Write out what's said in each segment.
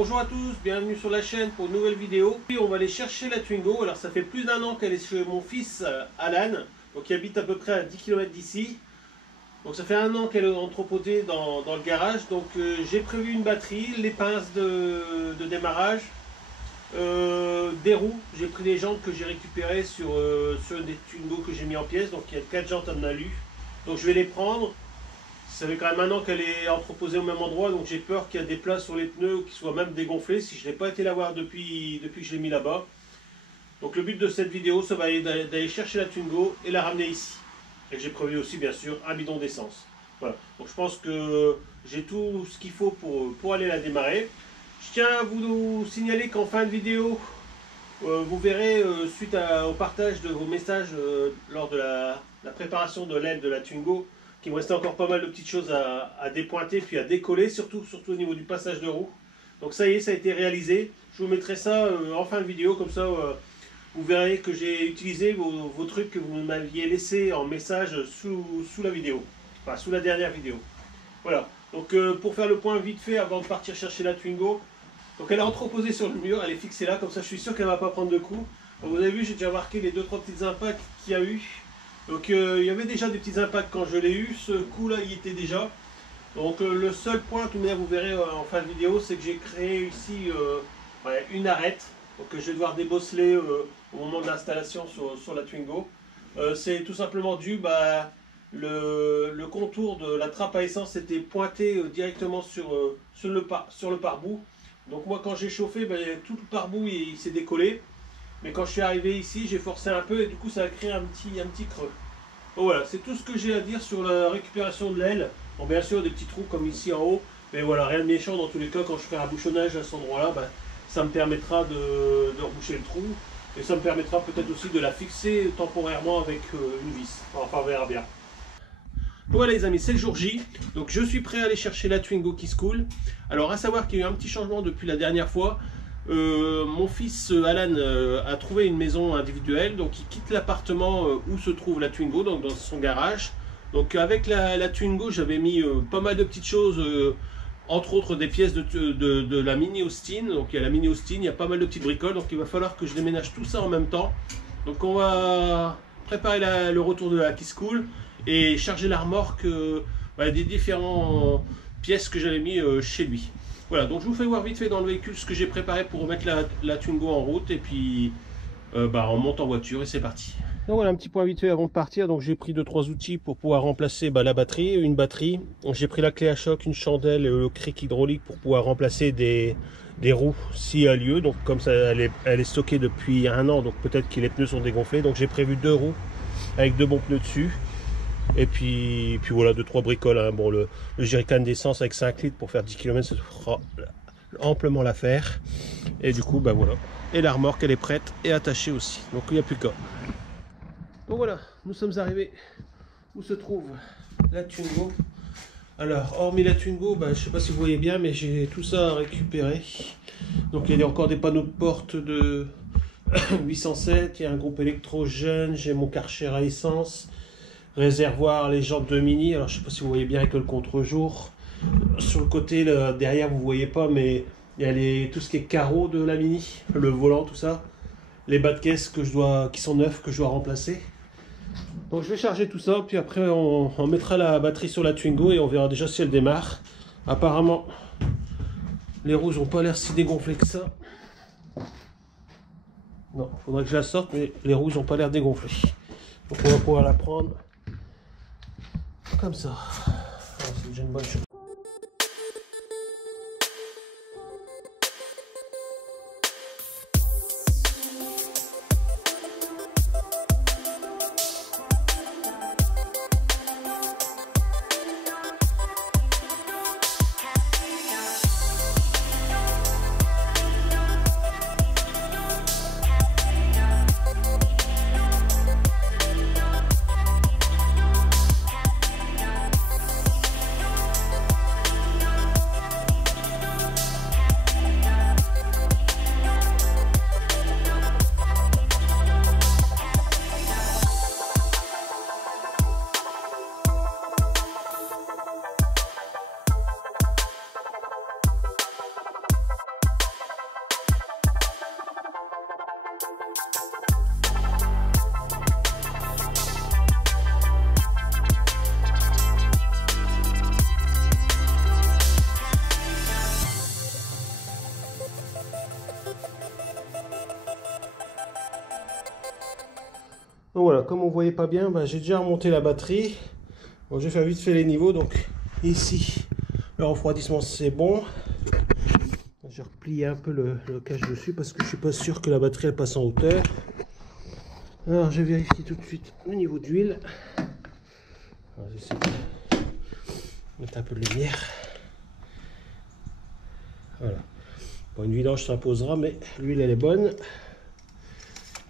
Bonjour à tous, bienvenue sur la chaîne pour une nouvelle vidéo. On va aller chercher la Twingo. Alors ça fait plus d'1 an qu'elle est chez mon fils Alan, donc qui habite à peu près à 10 km d'ici. Donc ça fait 1 an qu'elle est entrepotée dans le garage. Donc j'ai prévu une batterie, les pinces de démarrage, des roues. J'ai pris les jantes que j'ai récupérées sur des Twingo que j'ai mis en pièces. Donc il y a 4 jantes en alu. Donc je vais les prendre. Ça fait quand même 1 an qu'elle est entreposée au même endroit, donc j'ai peur qu'il y a des places sur les pneus qui soient même dégonflés si je n'ai pas été la voir depuis que je l'ai mis là-bas. Donc le but de cette vidéo, ça va être d'aller chercher la Twingo et la ramener ici. Et j'ai prévu aussi bien sûr un bidon d'essence. Voilà, donc je pense que j'ai tout ce qu'il faut pour aller la démarrer. Je tiens à vous signaler qu'en fin de vidéo, vous verrez suite au partage de vos messages lors de la préparation de l'aile de la Twingo, qu'il me restait encore pas mal de petites choses à dépointer puis à décoller, surtout au niveau du passage de roue. Donc ça y est, ça a été réalisé. Je vous mettrai ça en fin de vidéo, comme ça vous verrez que j'ai utilisé vos trucs que vous m'aviez laissé en message sous la vidéo, enfin sous la dernière vidéo. Voilà, donc pour faire le point vite fait avant de partir chercher la Twingo, donc elle est entreposée sur le mur, elle est fixée là, comme ça je suis sûr qu'elle ne va pas prendre de coups. Donc, vous avez vu, j'ai déjà marqué les 2-3 petits impacts qu'il y a eu. Donc il y avait déjà des petits impacts quand je l'ai eu, ce coup là il y était déjà. Donc le seul point, tout de même vous verrez en fin de vidéo, c'est que j'ai créé ici une arête. Donc je vais devoir débosseler au moment de l'installation sur la Twingo. C'est tout simplement dû, le contour de la trappe à essence était pointé directement sur le pare-boue. Donc moi quand j'ai chauffé, tout le pare-boue il s'est décollé. Mais quand je suis arrivé ici, j'ai forcé un peu et du coup ça a créé un petit creux. Donc voilà, c'est tout ce que j'ai à dire sur la récupération de l'aile. Bon, bien sûr des petits trous comme ici en haut, mais voilà, rien de méchant dans tous les cas. Quand je ferai un bouchonnage à cet endroit-là, ça me permettra de reboucher le trou. Et ça me permettra peut-être aussi de la fixer temporairement avec une vis. Enfin on verra bien. Voilà les amis, c'est le jour J. Donc je suis prêt à aller chercher la Twingo qui se coule. Alors à savoir qu'il y a eu un petit changement depuis la dernière fois. Mon fils Alan a trouvé une maison individuelle, donc il quitte l'appartement où se trouve la Twingo, donc dans son garage. Donc avec la Twingo, j'avais mis pas mal de petites choses, entre autres des pièces de la Mini Austin. Donc il y a la Mini Austin, il y a pas mal de petites bricoles, donc il va falloir que je déménage tout ça en même temps. Donc on va préparer le retour de la qui se coule et charger la remorque des différentes pièces que j'avais mis chez lui. Voilà, donc je vous fais voir vite fait dans le véhicule ce que j'ai préparé pour remettre la Twingo en route et puis on monte en voiture et c'est parti. Donc voilà un petit point vite fait avant de partir. Donc j'ai pris 2-3 outils pour pouvoir remplacer la batterie, une batterie. J'ai pris la clé à choc, une chandelle et le cric hydraulique pour pouvoir remplacer des roues s'il y a lieu. Donc comme ça elle est stockée depuis 1 an, donc peut-être que les pneus sont dégonflés. Donc j'ai prévu 2 roues avec 2 bons pneus dessus. Et puis voilà 2-3 bricoles, hein. Bon, le jerrycan d'essence avec 5 litres pour faire 10 km, ça fera amplement l'affaire. Et du coup voilà, et la remorque elle est prête et attachée aussi, donc il n'y a plus qu'à. Donc voilà, nous sommes arrivés où se trouve la Twingo. Alors hormis la Twingo, je sais pas si vous voyez bien, mais j'ai tout ça à récupérer. Donc il y a encore des panneaux de porte de 807, il y a un groupe électrogène, j'ai mon Karcher à essence, réservoir, les jantes de Mini. Alors je sais pas si vous voyez bien avec le contre-jour. Sur le côté là, derrière vous voyez pas, mais il y a tout ce qui est carreaux de la Mini, le volant, tout ça, les bas de caisse qui sont neufs que je dois remplacer. Donc je vais charger tout ça, puis après on mettra la batterie sur la Twingo et on verra déjà si elle démarre. Apparemment les roues n'ont pas l'air si dégonflées que ça. Non, il faudrait que je la sorte, mais les roues n'ont pas l'air dégonflées. Donc on va pouvoir la prendre comme ça. C'est déjà une bonne chose. voilà, comme on voyait pas bien, j'ai déjà remonté la batterie. Bon, je vais faire vite fait les niveaux. Donc ici, le refroidissement c'est bon. J'ai replié un peu le cache dessus parce que je suis pas sûr que la batterie elle passe en hauteur. Alors je vérifie tout de suite le niveau d'huile. J'essaie de mettre un peu de lumière. Voilà. Bon, une vidange s'imposera, mais l'huile elle est bonne.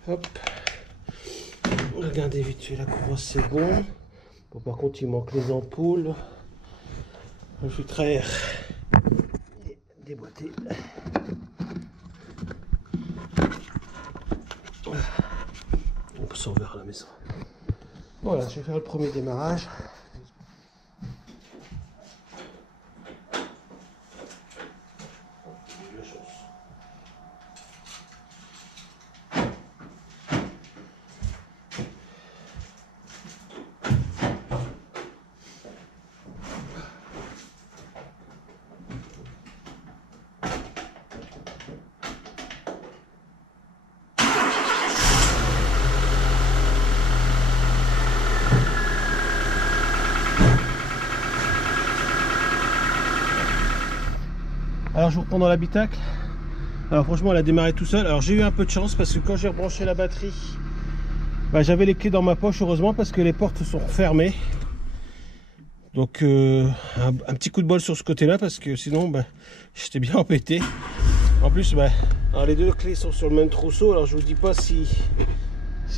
Hop. Regardez vite fait la courroie, c'est bon. Bon, par contre il manque les ampoules. Le filtre à air est déboîté. On peut s'en vers à la maison. Voilà, je vais faire le premier démarrage. Alors je vous reprends dans l'habitacle. Alors franchement elle a démarré tout seul. Alors j'ai eu un peu de chance parce que quand j'ai rebranché la batterie, j'avais les clés dans ma poche heureusement parce que les portes sont fermées. Donc un petit coup de bol sur ce côté là parce que sinon j'étais bien embêté. En plus alors les deux clés sont sur le même trousseau. Alors je vous dis pas si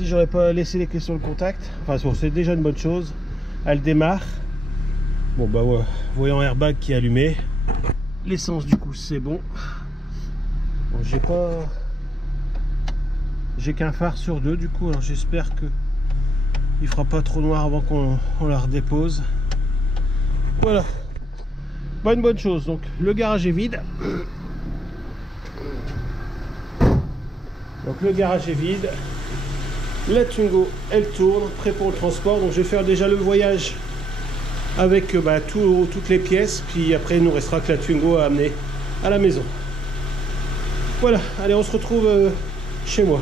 j'aurais pas laissé les clés sur le contact. Enfin bon, c'est déjà une bonne chose. Elle démarre. Bon ouais, voyant airbag qui est allumé. L'essence du coup c'est bon. Bon, j'ai qu'un phare sur deux du coup, alors j'espère que il fera pas trop noir avant qu'on la redépose. Voilà, une bonne chose. Donc le garage est vide. Donc le garage est vide. La Twingo elle tourne, prêt pour le transport. Donc je vais faire déjà le voyage avec toutes les pièces, puis après il nous restera que la Twingo à amener à la maison. Voilà, allez on se retrouve chez moi.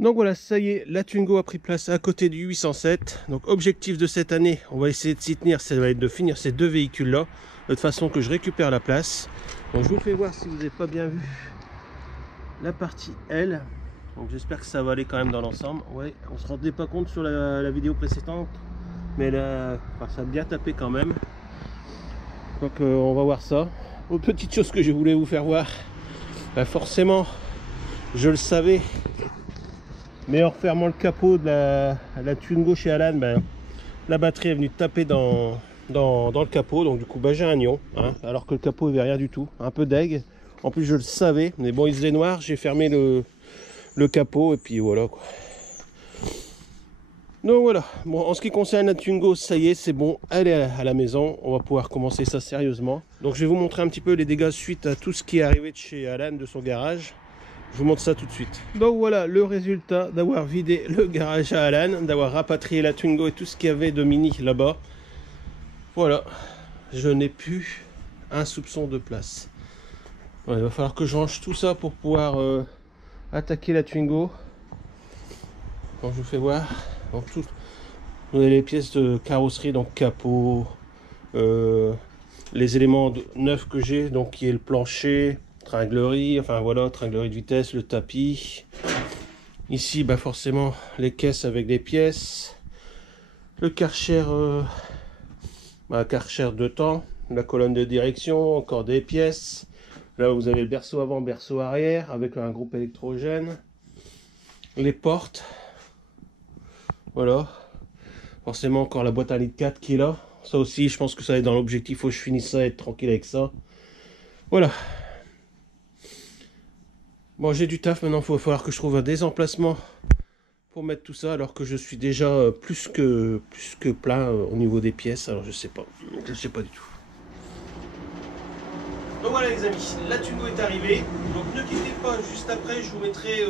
Donc voilà, ça y est, la Twingo a pris place à côté du 807. Donc objectif de cette année, on va essayer de s'y tenir, ça va être de finir ces deux véhicules là, de façon que je récupère la place. Donc je vous fais voir si vous n'avez pas bien vu la partie L. Donc j'espère que ça va aller quand même dans l'ensemble. Ouais, on se rendait pas compte sur la vidéo précédente, mais là, ça a bien tapé quand même. Donc on va voir ça. Autre petite chose que je voulais vous faire voir, forcément je le savais, mais en refermant le capot de la Twingo chez Alan, la batterie est venue taper dans le capot. Donc du coup j'ai un nion, alors que le capot il n'y avait rien du tout, un peu deg. En plus je le savais, mais bon il faisait noir, j'ai fermé le capot et puis voilà quoi. Donc voilà, bon, en ce qui concerne la Twingo, ça y est, c'est bon, elle est à la maison, on va pouvoir commencer ça sérieusement. Donc je vais vous montrer un petit peu les dégâts suite à tout ce qui est arrivé de chez Alan, de son garage. Je vous montre ça tout de suite. Donc voilà le résultat d'avoir vidé le garage à Alan, d'avoir rapatrié la Twingo et tout ce qu'il y avait de mini là-bas. Voilà, je n'ai plus un soupçon de place. Ouais, il va falloir que je range tout ça pour pouvoir attaquer la Twingo. Bon, je vous fais voir. Donc vous avez les pièces de carrosserie, donc capot, les éléments neufs que j'ai, donc qui est le plancher, tringlerie, enfin voilà, tringlerie de vitesse, le tapis. Ici, forcément, les caisses avec des pièces, le Karcher, Karcher de temps, la colonne de direction, encore des pièces. Là, vous avez le berceau avant, berceau arrière, avec un groupe électrogène, les portes. Voilà, forcément encore la boîte à litre 4 qui est là. Ça aussi je pense que ça va être dans l'objectif, faut que je finisse ça et être tranquille avec ça. Voilà. Bon, j'ai du taf maintenant, il va falloir que je trouve des emplacements pour mettre tout ça, alors que je suis déjà plus que plein au niveau des pièces. Alors je sais pas du tout. Donc voilà les amis, la Twingo est arrivée. Donc ne quittez pas, juste après je vous mettrai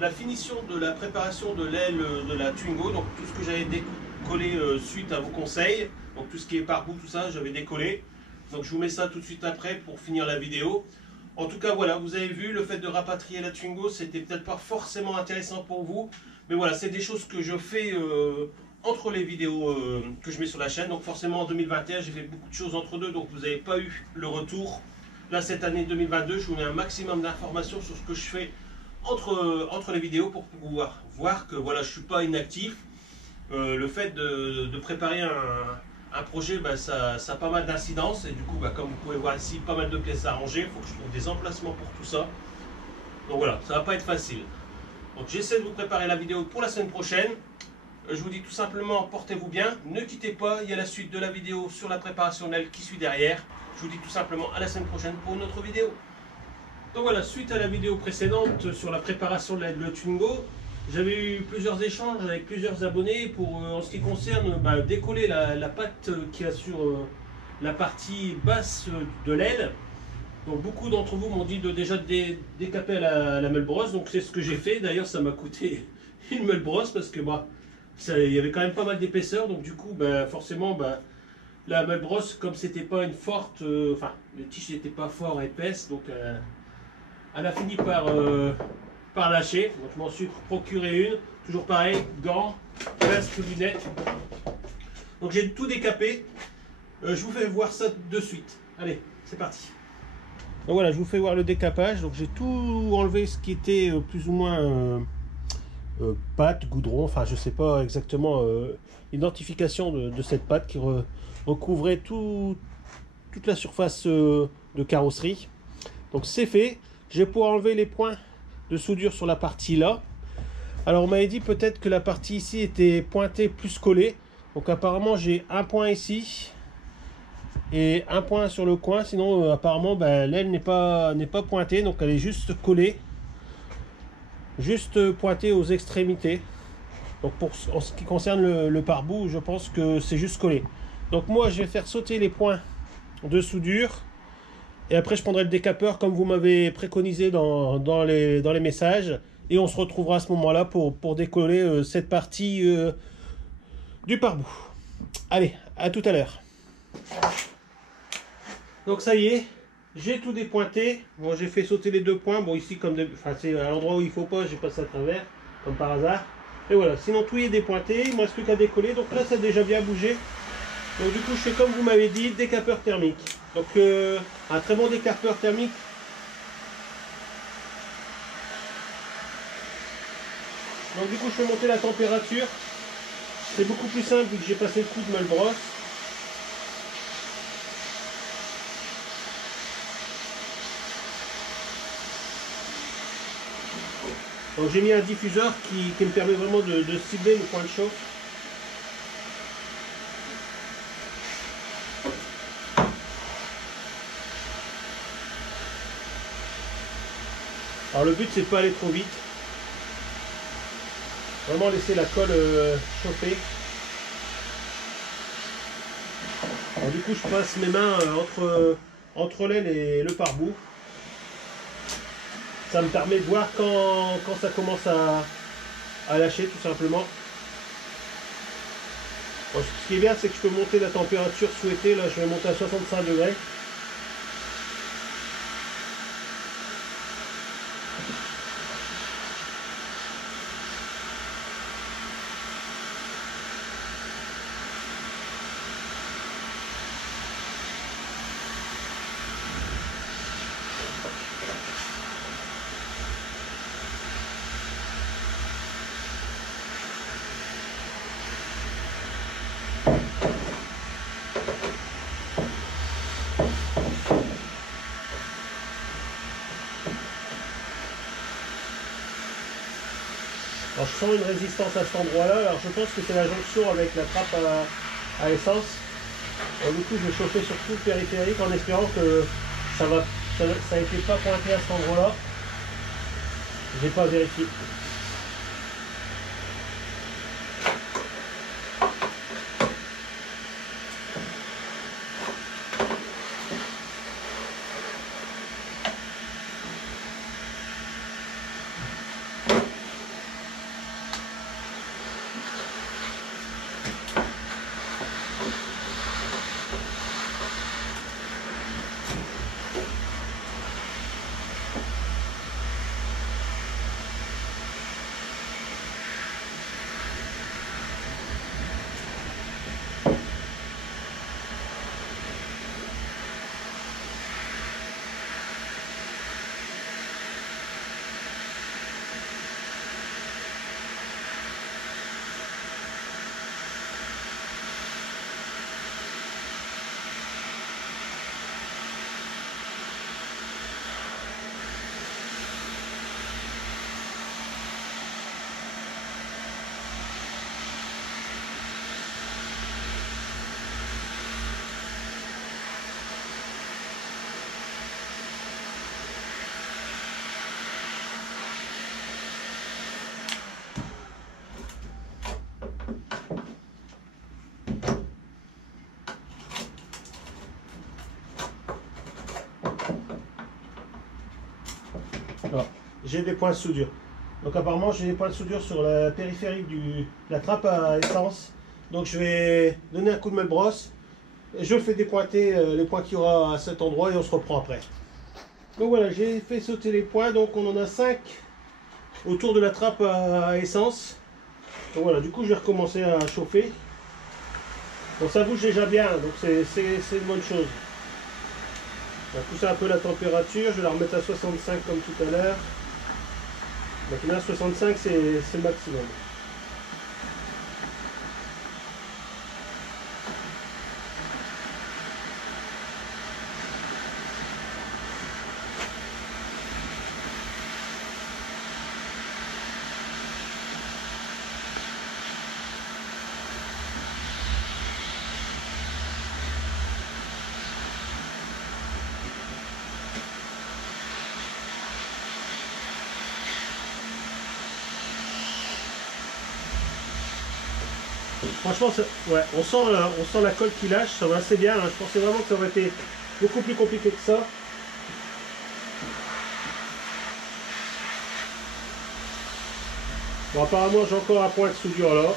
la finition de la préparation de l'aile de la Twingo, donc tout ce que j'avais décollé suite à vos conseils, donc tout ce qui est pare-boue, tout ça, j'avais décollé. Donc je vous mets ça tout de suite après pour finir la vidéo. En tout cas voilà, vous avez vu, le fait de rapatrier la Twingo, c'était peut-être pas forcément intéressant pour vous, Mais voilà, c'est des choses que je fais entre les vidéos que je mets sur la chaîne. Donc forcément en 2021, j'ai fait beaucoup de choses entre deux, donc vous n'avez pas eu le retour. Là, cette année 2022, je vous mets un maximum d'informations sur ce que je fais entre les vidéos pour pouvoir voir que voilà, je ne suis pas inactif. Le fait de préparer un projet, bah, ça a pas mal d'incidences. Et du coup, bah, comme vous pouvez voir ici, pas mal de pièces à ranger. Il faut que je trouve des emplacements pour tout ça. Donc voilà, ça va pas être facile. Donc j'essaie de vous préparer la vidéo pour la semaine prochaine. Je vous dis tout simplement, portez-vous bien. Ne quittez pas, il y a la suite de la vidéo sur la préparation d'aile qui suit derrière. Je vous dis tout simplement à la semaine prochaine pour une autre vidéo. Donc voilà, suite à la vidéo précédente sur la préparation de l'aile de Twingo, j'avais eu plusieurs échanges avec plusieurs abonnés pour, en ce qui concerne, décoller la patte qui a sur la partie basse de l'aile. Donc beaucoup d'entre vous m'ont dit de déjà décaper à la meule brosse, donc c'est ce que j'ai fait. D'ailleurs ça m'a coûté une meule brosse parce que il y avait quand même pas mal d'épaisseur, donc du coup forcément la meule brosse, comme c'était pas une forte, le tige n'était pas fort épaisse, donc elle a fini par lâcher. Donc je m'en suis procuré une, toujours pareil, gants, casque, lunettes. Donc j'ai tout décapé. Je vous fais voir ça de suite. Allez, c'est parti. Donc voilà, je vous fais voir le décapage. Donc j'ai tout enlevé ce qui était plus ou moins pâte, goudron, enfin je sais pas exactement l'identification de cette pâte qui recouvrait toute la surface de carrosserie. Donc c'est fait. Je vais pouvoir enlever les points de soudure sur la partie là. Alors on m'avait dit peut-être que la partie ici était pointée plus collée. Donc apparemment j'ai un point ici et un point sur le coin, sinon apparemment l'aile n'est pas pointée, donc elle est juste collée, juste pointée aux extrémités. Donc en ce qui concerne le pare-boue, je pense que c'est juste collé. Donc moi je vais faire sauter les points de soudure et après je prendrai le décapeur comme vous m'avez préconisé dans les messages, et on se retrouvera à ce moment là pour décoller cette partie du pare-boue. Allez, à tout à l'heure. Donc ça y est, j'ai tout dépointé. Bon, j'ai fait sauter les deux points. Bon, ici, c'est à l'endroit où il faut pas, j'ai passé à travers, comme par hasard. Et voilà, sinon tout est dépointé. Il ne me reste plus qu'à décoller. Donc là, ça a déjà bien bougé. Donc du coup, je fais comme vous m'avez dit, décapeur thermique. Donc un très bon décapeur thermique. Donc du coup, je fais monter la température. C'est beaucoup plus simple vu que j'ai passé le coup de meule brosse. Donc j'ai mis un diffuseur qui me permet vraiment de cibler le point de chauffe. Alors le but c'est de pas aller trop vite. Vraiment laisser la colle chauffer. Alors du coup je passe mes mains entre l'aile et le pare-boue. Ça me permet de voir quand ça commence à lâcher tout simplement. Bon, ce qui est bien c'est que je peux monter la température souhaitée. Là je vais monter à 65 degrés. Alors je sens une résistance à cet endroit-là, alors je pense que c'est la jonction avec la trappe à essence. Alors, du coup je vais chauffer sur tout le périphérique en espérant que ça a été pas pointé à cet endroit-là. Je n'ai pas vérifié. J'ai des points de soudure. Donc apparemment j'ai des points de soudure sur la périphérique de la trappe à essence. Donc je vais donner un coup de brosse et je fais dépointer les points qu'il y aura à cet endroit et on se reprend après. Donc voilà, j'ai fait sauter les points, donc on en a 5 autour de la trappe à essence. Donc voilà, du coup je vais recommencer à chauffer. Bon, ça bouge déjà bien, donc c'est une bonne chose. On va pousser un peu la température, je vais la remettre à 65 comme tout à l'heure. Maintenant 65 c'est le maximum. Franchement, ouais, on sent la colle qui lâche, ça va assez bien. Hein. Je pensais vraiment que ça aurait été beaucoup plus compliqué que ça. Bon, apparemment, j'ai encore un point de soudure là.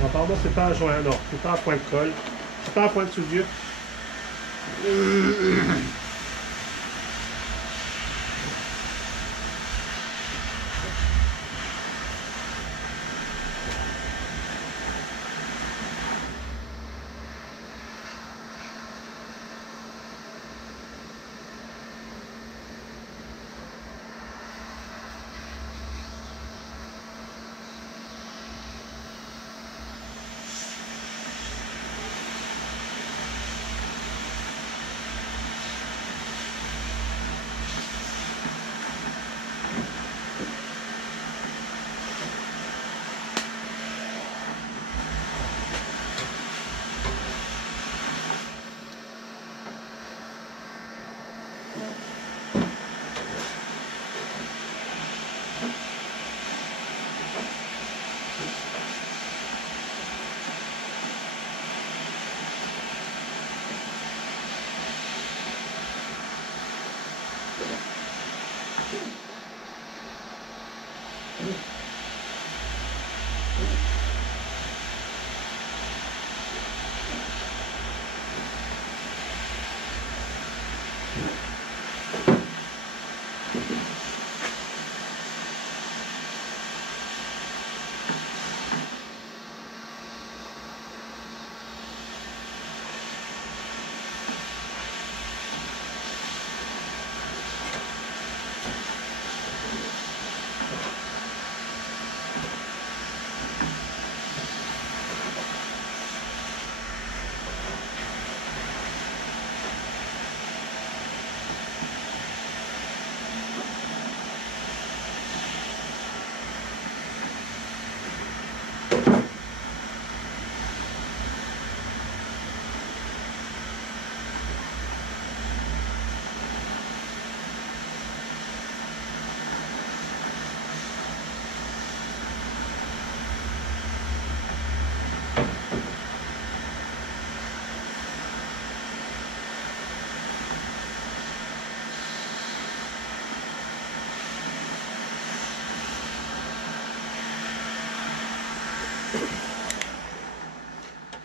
Bon, apparemment, c'est pas un joint, non, c'est pas un point de colle, c'est pas un point de soudure.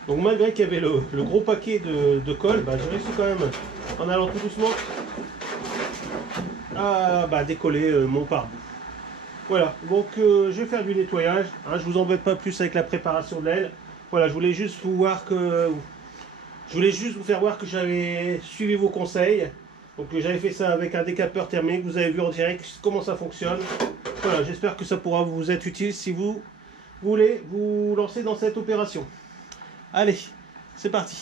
Donc malgré qu'il y avait le gros paquet de colle, bah, j'ai réussi quand même, en allant tout doucement, à décoller mon pare-boue. Voilà, donc je vais faire du nettoyage, hein, je vous embête pas plus avec la préparation de l'aile. Voilà, je voulais juste vous faire voir que j'avais suivi vos conseils. Donc j'avais fait ça avec un décapeur thermique, vous avez vu en direct comment ça fonctionne. Voilà, j'espère que ça pourra vous être utile si vous vous voulez vous lancer dans cette opération. Allez, c'est parti.